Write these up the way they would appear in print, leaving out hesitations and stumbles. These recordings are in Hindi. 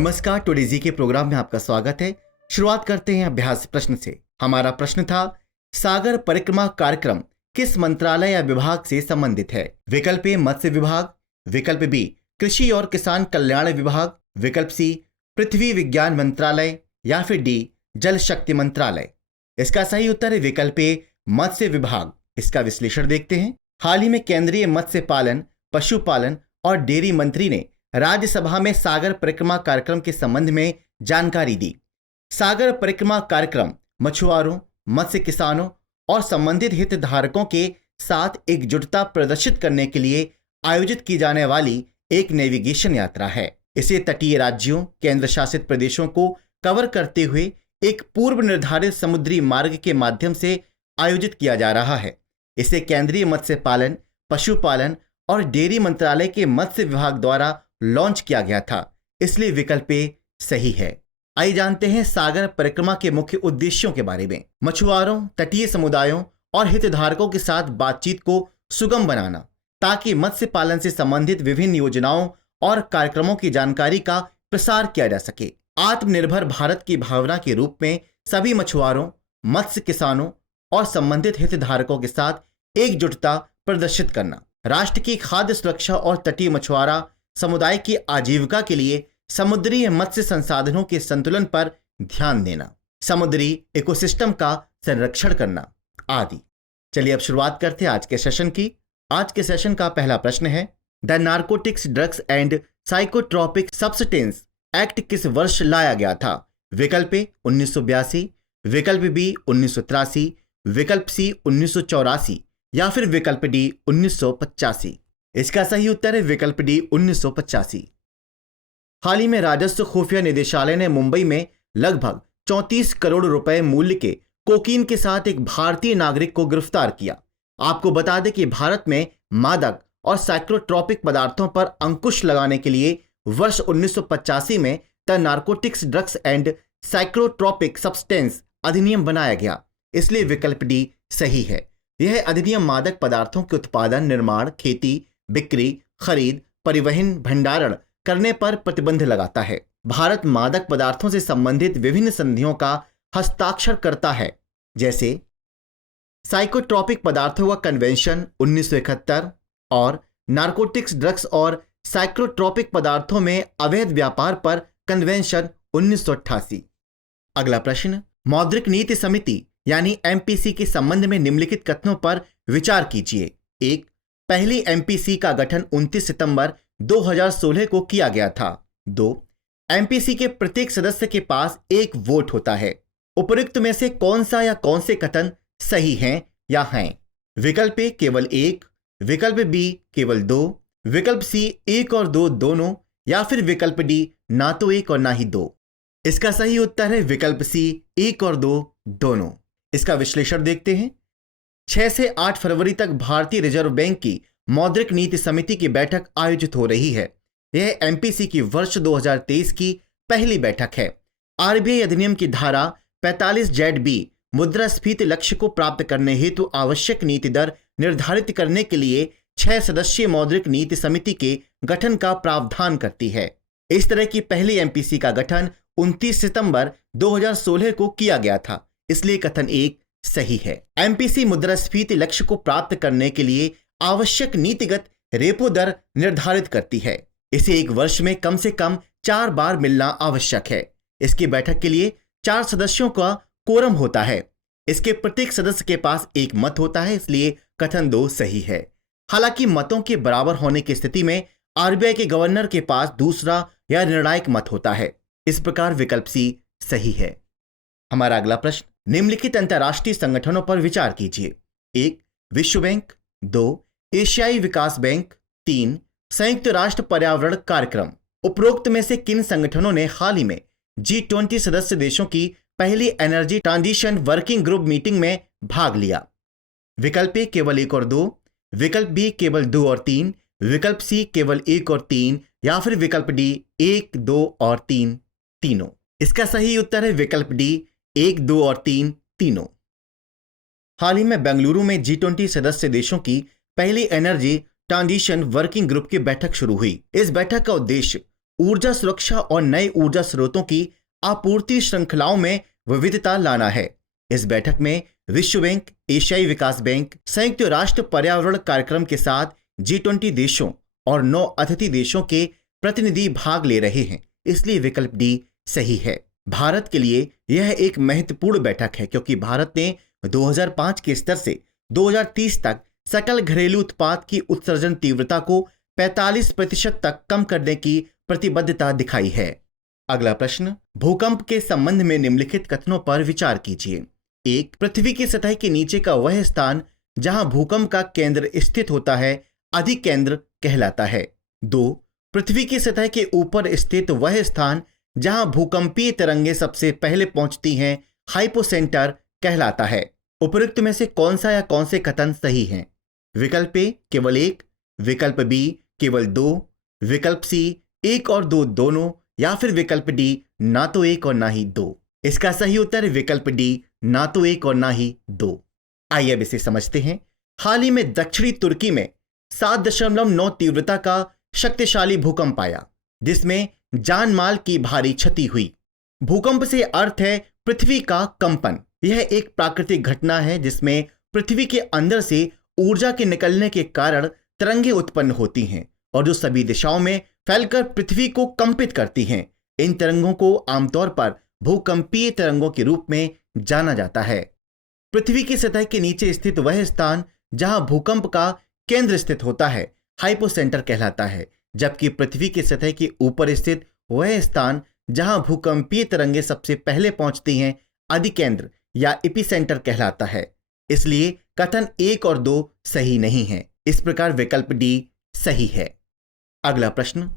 नमस्कार, टुडे के प्रोग्राम में आपका स्वागत है। शुरुआत करते हैं अभ्यास प्रश्न से। हमारा प्रश्न था, सागर परिक्रमा कार्यक्रम किस मंत्रालय या विभाग से संबंधित है? विकल्प ए मत्स्य विभाग, विकल्प बी कृषि और किसान कल्याण विभाग, विकल्प सी पृथ्वी विज्ञान मंत्रालय या फिर डी जल शक्ति मंत्रालय। इसका सही उत्तर है विकल्प ए मत्स्य विभाग। इसका विश्लेषण देखते हैं। हाल ही में केंद्रीय मत्स्य पालन, पशुपालन और डेयरी मंत्री ने राज्यसभा में सागर परिक्रमा कार्यक्रम के संबंध में जानकारी दी। सागर परिक्रमा कार्यक्रम मछुआरों, मत्स्य किसानों और संबंधित हितधारकों के साथ एकजुटता प्रदर्शित करने के लिए आयोजित की जाने वाली एक नेविगेशन यात्रा है। इसे तटीय राज्यों, केंद्र शासित प्रदेशों को कवर करते हुए एक पूर्व निर्धारित समुद्री मार्ग के माध्यम से आयोजित किया जा रहा है। इसे केंद्रीय मत्स्य पालन, पशुपालन और डेयरी मंत्रालय के मत्स्य विभाग द्वारा लॉन्च किया गया था, इसलिए विकल्प ए सही है। आइए जानते हैं सागर परिक्रमा के मुख्य उद्देश्यों के बारे में। मछुआरों, तटीय समुदायों और हितधारकों के साथ बातचीत को सुगम बनाना, ताकि मत्स्य पालन से संबंधित विभिन्न योजनाओं और कार्यक्रमों की जानकारी का प्रसार किया जा सके। आत्मनिर्भर भारत की भावना के रूप में सभी मछुआरों, मत्स्य किसानों और संबंधित हितधारकों के साथ एकजुटता प्रदर्शित करना। राष्ट्र की खाद्य सुरक्षा और तटीय मछुआरा समुदाय की आजीविका के लिए समुद्री मत्स्य संसाधनों के संतुलन पर ध्यान देना, समुद्री इकोसिस्टम का संरक्षण करना आदि। चलिए अब शुरुआत करते हैं आज के सेशन की। आज के सेशन का पहला प्रश्न है, the narcotics drugs and psychotropic substance act किस वर्ष लाया गया था? विकल्प ए 1982, विकल्प बी 1983, विकल्प सी 1984 या फिर विकल्प डी 1985। इसका सही उत्तर है विकल्प डी 1985। हाल ही में राजस्व खुफिया निदेशालय ने मुंबई में लगभग 34 करोड़ रुपए मूल्य के कोकीन के साथ एक भारतीय नागरिक को गिरफ्तार किया। आपको बता दें कि भारत में मादक और साइकोट्रोपिक पदार्थों पर अंकुश लगाने के लिए वर्ष 1985 में the narcotics drugs and psychotropic substance अधिनियम बनाया गया, इसलिए विकल्प डी सही है। यह अधिनियम मादक पदार्थों के उत्पादन, निर्माण, खेती, बिक्री, खरीद, परिवहन, भंडारण करने पर प्रतिबंध लगाता है। भारत मादक पदार्थों से संबंधित विभिन्न संधियों का हस्ताक्षर करता है, जैसे साइकोट्रोपिक पदार्थों का कन्वेंशन 1971 और नारकोटिक्स ड्रग्स और साइकोट्रोपिक पदार्थों में अवैध व्यापार पर कन्वेंशन 1988। अगला प्रश्न, मौद्रिक नीति समिति यानी एमपीसी के संबंध में निम्नलिखित कथनों पर विचार कीजिए। एक, पहली एमपीसी का गठन 29 सितंबर 2016 को किया गया था। 2, एमपीसी के प्रत्येक सदस्य के पास एक वोट होता है। उपयुक्त में से कौन सा या कौन से कथन सही हैं या हैं? विकल्प ए केवल एक, विकल्प बी केवल 2, विकल्प सी 1 और 2 दोनों या फिर विकल्प डी ना तो 1 और ना ही 2। इसका सही उत्तर है विकल्प सी 1 और 2 दोनों। इसका विश्लेषण देखते हैं। 6 से 8 फरवरी तक भारतीय रिजर्व बैंक की मौद्रिक नीति समिति की बैठक आयोजित हो रही है। यह एमपीसी की वर्ष 2023 की पहली बैठक है। आरबीआई अधिनियम की धारा 45 जेड बी मुद्रास्फीति लक्ष्य को प्राप्त करने हेतु आवश्यक नीति दर निर्धारित करने के लिए 6 सदस्यीय मौद्रिक नीति समिति के गठन का प्रावधान करती है। इस तरह की पहली एमपीसी का गठन 29 सितंबर 2016 को किया गया था, इसलिए कथन 1 सही है। एमपीसी मुद्रास्फीति लक्ष्य को प्राप्त करने के लिए आवश्यक नीतिगत रेपो दर निर्धारित करती है। इसे एक वर्ष में कम से कम 4 बार मिलना आवश्यक है। इसकी बैठक के लिए 4 सदस्यों का कोरम होता है। इसके प्रत्येक सदस्य के पास एक मत होता है, इसलिए कथन 2 सही है। हालांकि मतों के बराबर होने की स्थिति में आरबीआई के गवर्नर के पास दूसरा या निर्णायक मत होता है। इस प्रकार विकल्प सी सही है। हमारा अगला प्रश्न, निम्नलिखित अंतर्राष्ट्रीय संगठनों पर विचार कीजिए। 1, विश्व बैंक। 2, एशियाई विकास बैंक। 3, संयुक्त राष्ट्र पर्यावरण कार्यक्रम। उपरोक्त में से किन संगठनों ने हाल ही में G20 सदस्य देशों की पहली energy transition working group meeting में भाग लिया? विकल्प ए केवल 1 और 2, विकल्प बी केवल 2 और 3, विकल्प सी केवल 1 और 3 या फिर विकल्प डी 1, 2 और 3 तीनों। इसका सही उत्तर है विकल्प डी 1, 2 और 3 तीनों। हाल ही में बेंगलुरु में G20 सदस्य देशों की पहली एनर्जी ट्रांजिशन वर्किंग ग्रुप की बैठक शुरू हुई। इस बैठक का उद्देश्य ऊर्जा सुरक्षा और नए ऊर्जा स्रोतों की आपूर्ति श्रृंखलाओं में विविधता लाना है। इस बैठक में विश्व बैंक, एशियाई विकास बैंक, संयुक्त राष्ट्र पर्यावरण कार्यक्रम के साथ G20 देशों और 9 अतिथि देशों के प्रतिनिधि भाग ले रहे हैं, इसलिए विकल्प डी सही है। भारत के लिए यह एक महत्वपूर्ण बैठक है क्योंकि भारत ने 2005 के स्तर से 2030 तक सकल घरेलू उत्पाद की उत्सर्जन तीव्रता को 45% तक कम करने की प्रतिबद्धता दिखाई है। अगला प्रश्न, भूकंप के संबंध में निम्नलिखित कथनों पर विचार कीजिए। 1. पृथ्वी की सतह के नीचे का वह स्थान जहां भूकंप का केंद्र स्थित होता है अधिकेंद्र कहलाता है। 2. पृथ्वी की सतह के ऊपर स्थित वह स्थान जहां भूकंपीय तरंगें सबसे पहले पहुंचती हैं हाइपोसेंटर कहलाता है। उपरोक्त में से कौन सा या कौन से कथन सही हैं? विकल्प ए केवल 1, विकल्प बी केवल 2, विकल्प सी 1 और 2 दोनों, या फिर विकल्प डी ना तो 1 और ना ही 2। इसका सही उत्तर है विकल्प डी ना तो 1 और ना ही 2। आइए अब इसे समझते हैं। हाल ही में दक्षिणी तुर्की में 7.9 तीव्रता का शक्तिशाली भूकंप आया जिसमें जान माल की भारी क्षति हुई। भूकंप से अर्थ है पृथ्वी का कंपन। यह एक प्राकृतिक घटना है जिसमें पृथ्वी के अंदर से ऊर्जा के निकलने के कारण तरंगें उत्पन्न होती हैं और जो सभी दिशाओं में फैलकर पृथ्वी को कंपित करती हैं। इन तरंगों को आमतौर पर भूकंपीय तरंगों के रूप में जाना जाता है। पृथ्वी की सतह के नीचे स्थित वह स्थान जहां भूकंप का केंद्र स्थित होता है हाइपोसेंटर कहलाता है, जबकि पृथ्वी की सतह के ऊपर स्थित वह स्थान जहां भूकंपीय तरंगें सबसे पहले पहुंचती हैं अधिकेंद्र या एपिसेंटर कहलाता है। इसलिए कथन 1 और 2 सही नहीं है। इस प्रकार विकल्प डी सही है। अगला प्रश्न,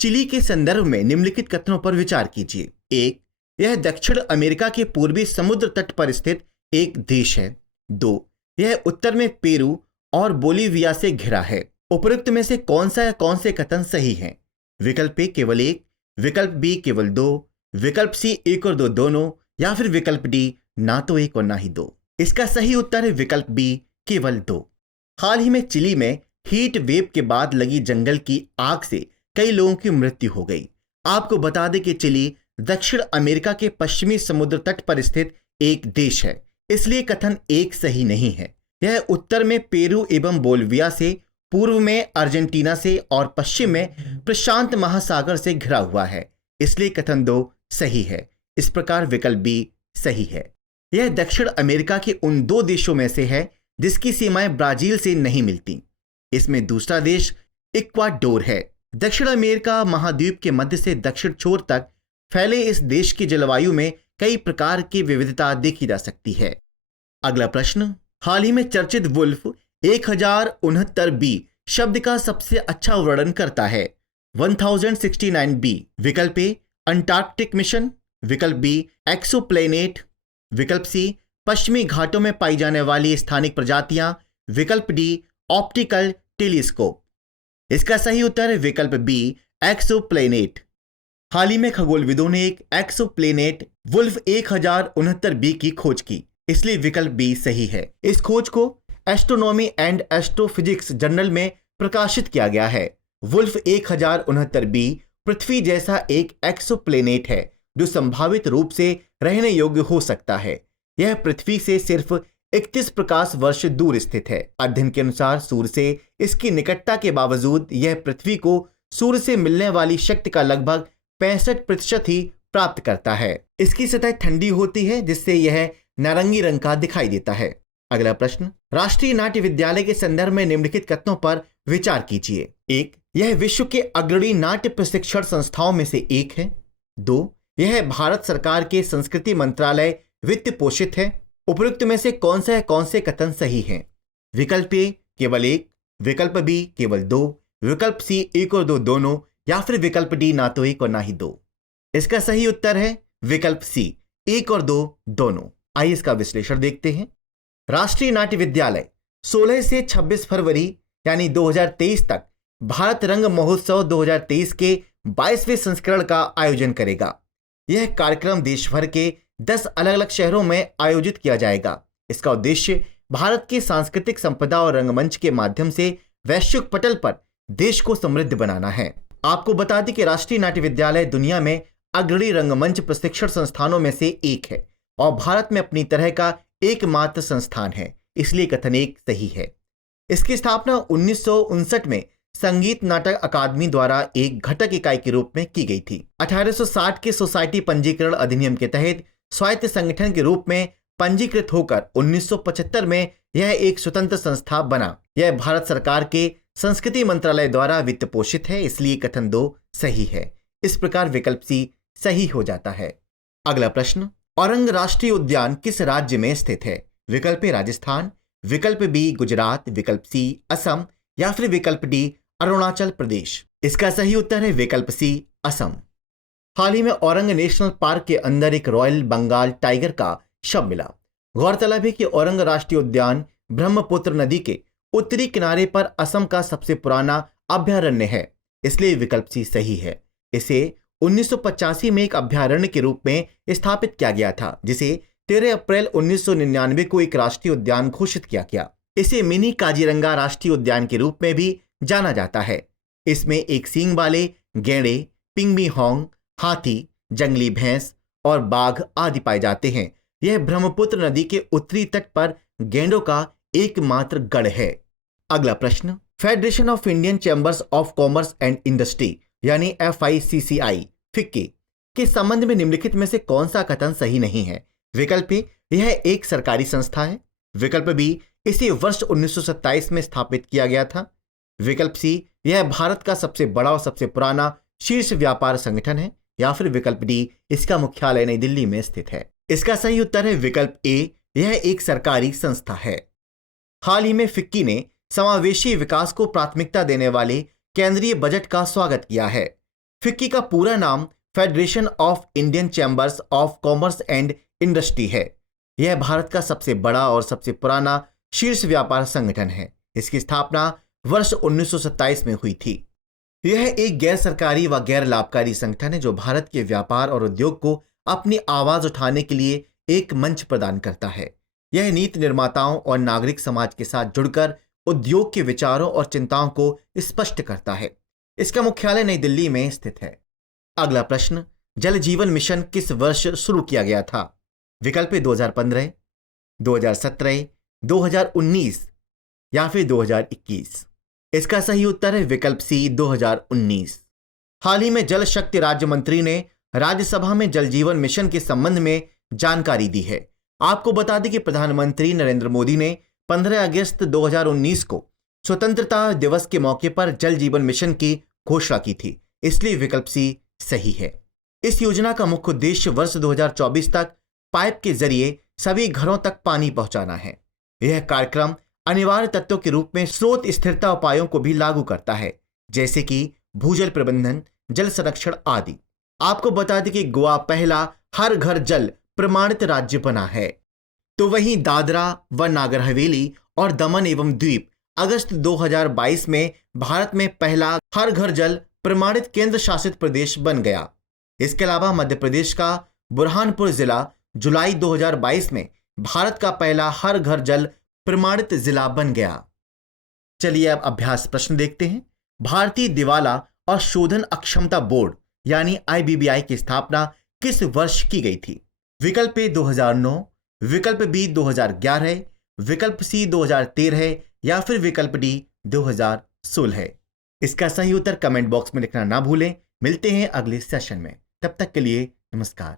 चिली के संदर्भ में निम्नलिखित कथनों पर विचार कीजिए। 1. यह दक्षिण अमेरिका के पूर्वी समुद्र तट पर स्थित एक देश है। 2. यह उत्तर में पेरू और बोलीविया से घिरा है। उपरोक्त में से कौन सा या कौन से कथन सही हैं? विकल्प ए केवल 1, विकल्प बी केवल 2, विकल्प सी 1 और 2 दोनों, या फिर विकल्प डी ना तो 1 और ना ही 2। इसका सही उत्तर है विकल्प बी केवल 2। हाल ही में चिली में हीट वेव के बाद लगी जंगल की आग से कई लोगों की मृत्यु हो गई। आपको बता दें कि चिली दक्षिण अमेरिका के पश्चिमी समुद्र तट पर स्थित एक देश है, इसलिए कथन 1 सही नहीं है। यह उत्तर में पेरू एवं बोलिविया से, पूर्व में अर्जेंटीना से और पश्चिम में प्रशांत महासागर से घिरा हुआ है, इसलिए कथन 2 सही है। इस प्रकार विकल्प बी सही है। यह दक्षिण अमेरिका के उन 2 देशों में से है जिसकी सीमाएं ब्राजील से नहीं मिलती। इसमें दूसरा देश इक्वाडोर है। दक्षिण अमेरिका महाद्वीप के मध्य से दक्षिण छोर तक फैले इस देश की जलवायु में कई प्रकार की विविधता देखी जा सकती है। अगला प्रश्न, हाल ही में चर्चित वुल्फ 1069b शब्द का सबसे अच्छा वर्णन करता है। 1069b। विकल्प ए अंटार्कटिक मिशन, विकल्प बी एक्सोप्लैनेट, विकल्प सी पश्चिमी घाटों में पाई जाने वाली स्थानिक प्रजातियां, विकल्प डी ऑप्टिकल टेलीस्कोप। इसका सही उत्तर है विकल्प बी एक्सोप्लैनेट। हाल ही में खगोलविदों ने एक एक्सोप्लैनेट वुल्फ 1069b की खोज की, इसलिए विकल्प बी सही है। इस खोज को एस्ट्रोनॉमी एंड एस्ट्रोफिजिक्स जर्नल में प्रकाशित किया गया है। वुल्फ 1069b पृथ्वी जैसा एक एक्सोप्लैनेट है जो संभावित रूप से रहने योग्य हो सकता है। यह पृथ्वी से सिर्फ 31 प्रकाश वर्ष दूर स्थित है। अध्ययन के अनुसार सूर्य से इसकी निकटता के बावजूद यह पृथ्वी को सूर्य से मिलने वाली शक्ति का लगभग 65% ही प्राप्त करता है। इसकी सतह ठंडी होती है जिससे यह नारंगी रंग का दिखाई देता है। अगला प्रश्न, राष्ट्रीय नाट्य विद्यालय के संदर्भ में निम्नलिखित कथनों पर विचार कीजिए। 1. यह विश्व के अग्रणी नाट्य प्रशिक्षण संस्थाओं में से एक है। 2. यह भारत सरकार के संस्कृति मंत्रालय वित्त पोषित है। उपरोक्त में से कौन से कथन सही हैं? विकल्प ए केवल 1, विकल्प बी केवल 2, विकल्प सी 1 और 2 दोनों, या फिर विकल्प डी ना तो 1 और ना ही 2। इसका सही उत्तर है विकल्प सी 1 और 2 दोनों। आइए इसका विश्लेषण देखते हैं। राष्ट्रीय नाट्य विद्यालय 16 से 26 फरवरी यानी 2023 तक भारत रंग महोत्सव 2023 के 22वें संस्करण का आयोजन करेगा। यह कार्यक्रम देश भर के 10 अलग अलग शहरों में आयोजित किया जाएगा। इसका उद्देश्य भारत की सांस्कृतिक संपदा और रंगमंच के माध्यम से वैश्विक पटल पर देश को समृद्ध बनाना है। आपको बता दें कि राष्ट्रीय नाट्य विद्यालय दुनिया में अग्रणी रंगमंच प्रशिक्षण संस्थानों में से एक है और भारत में अपनी तरह का एकमात्र संस्थान है, इसलिए कथन एक सही है। इसकी स्थापना 1959 में संगीत नाटक अकादमी द्वारा एक घटक इकाई के रूप में की गई थी। 1860 के सोसाइटी पंजीकरण अधिनियम के तहत स्वायत्त संगठन के रूप में पंजीकृत होकर 1975 में यह एक स्वतंत्र संस्था बना। यह भारत सरकार के संस्कृति मंत्रालय द्वारा वित्त पोषित है, इसलिए कथन 2 सही है। इस प्रकार विकल्प सी सही हो जाता है। अगला प्रश्न, औरंग राष्ट्रीय उद्यान किस राज्य में स्थित है? विकल्प ए राजस्थान, विकल्प बी गुजरात, विकल्प सी असम या फिर विकल्प डी अरुणाचल प्रदेश। इसका सही उत्तर है विकल्प सी असम। हाल ही में औरंग नेशनल पार्क के अंदर एक रॉयल बंगाल टाइगर का शव मिला। गौरतलब है कि औरंग राष्ट्रीय उद्यान ब्रह्मपुत्र नदी के उत्तरी किनारे पर असम का सबसे पुराना अभयारण्य है, इसलिए विकल्प सी सही है। इसे 1985 में एक अभयारण्य के रूप में स्थापित किया गया था, जिसे 13 अप्रैल 1999 को एक राष्ट्रीय उद्यान घोषित किया गया। इसे मिनी काजीरंगा राष्ट्रीय उद्यान के रूप में भी जाना जाता है। इसमें एक सींग वाले गैंडे, पिंगमी होंग, हाथी, जंगली भैंस और बाघ आदि पाए जाते हैं। यह ब्रह्मपुत्र नदी के उत्तरी तट पर गैंडों का एकमात्र गढ़ है। अगला प्रश्न, federation of Indian chambers of commerce and industry यानी FICCI फिक्की के संबंध में निम्नलिखित में से कौन सा कथन सही नहीं है? विकल्प ए, यह एक सरकारी संस्था है। विकल्प बी, इसे वर्ष 1927 में स्थापित किया गया था। विकल्प सी, यह भारत का सबसे बड़ा और सबसे पुराना शीर्ष व्यापार संगठन है। या फिर विकल्प डी, इसका मुख्यालय नई दिल्ली में स्थित है। इसका सही उत्तर है विकल्प ए, यह एक सरकारी संस्था है। हाल ही में फिक्की ने समावेशी विकास को प्राथमिकता देने वाले केंद्रीय बजट का स्वागत किया है। फिक्की का पूरा नाम federation of Indian chambers of commerce and industry है। यह भारत का सबसे बड़ा और सबसे पुराना शीर्ष व्यापार संगठन है। इसकी स्थापना वर्ष 1927 में हुई थी। यह एक गैर सरकारी व गैर लाभकारी संगठन है जो भारत के व्यापार और उद्योग को अपनी आवाज उठाने के लिए एक मंच प्रदान करता है। यह नीति निर्माताओं और नागरिक समाज के साथ जुड़कर उद्योग के विचारों और चिंताओं को स्पष्ट करता है। इसका मुख्यालय नई दिल्ली में स्थित है। अगला प्रश्न, जल जीवन मिशन किस वर्ष शुरू किया गया था? विकल्प 2015, 2017, 2019 या फिर 2021। इसका सही उत्तर है विकल्प सी 2019। हाल ही में जल शक्ति राज्य मंत्री ने राज्यसभा में जल जीवन मिशन के संबंध में जानकारी दी है। आपको बता दें कि प्रधानमंत्री नरेंद्र मोदी ने 15 अगस्त 2019 को स्वतंत्रता दिवस के मौके पर जल जीवन मिशन की घोषणा की थी, इसलिए विकल्प सी सही है। इस योजना का मुख्य उद्देश्य वर्ष 2024 तक पाइप के जरिए सभी घरों तक पानी पहुंचाना है। यह कार्यक्रम अनिवार्य तत्वों के रूप में स्रोत स्थिरता उपायों को भी लागू करता है, जैसे कि भूजल प्रबंधन, जल संरक्षण आदि। आपको बता दें कि गोवा पहला हर घर जल प्रमाणित राज्य बना है, तो वहीं दादरा व नागर हवेली और दमन एवं द्वीप अगस्त 2022 में भारत में पहला हर घर जल प्रमाणित केंद्र शासित प्रदेश बन गया। इसके अलावा मध्य प्रदेश का बुरहानपुर जिला जुलाई 2022 में भारत का पहला हर घर जल प्रमाणित जिला बन गया। चलिए अब अभ्यास प्रश्न देखते हैं। भारतीय दिवाला और शोधन अक्षमता बोर्ड यानी IBBI की स्थापना किस वर्ष की गई थी? विकल्प ए 2009, विकल्प बी 2011, विकल्प सी 2013 या फिर विकल्प डी 2016। इसका सही उत्तर कमेंट बॉक्स में लिखना ना भूलें। मिलते हैं अगले सेशन में, तब तक के लिए नमस्कार।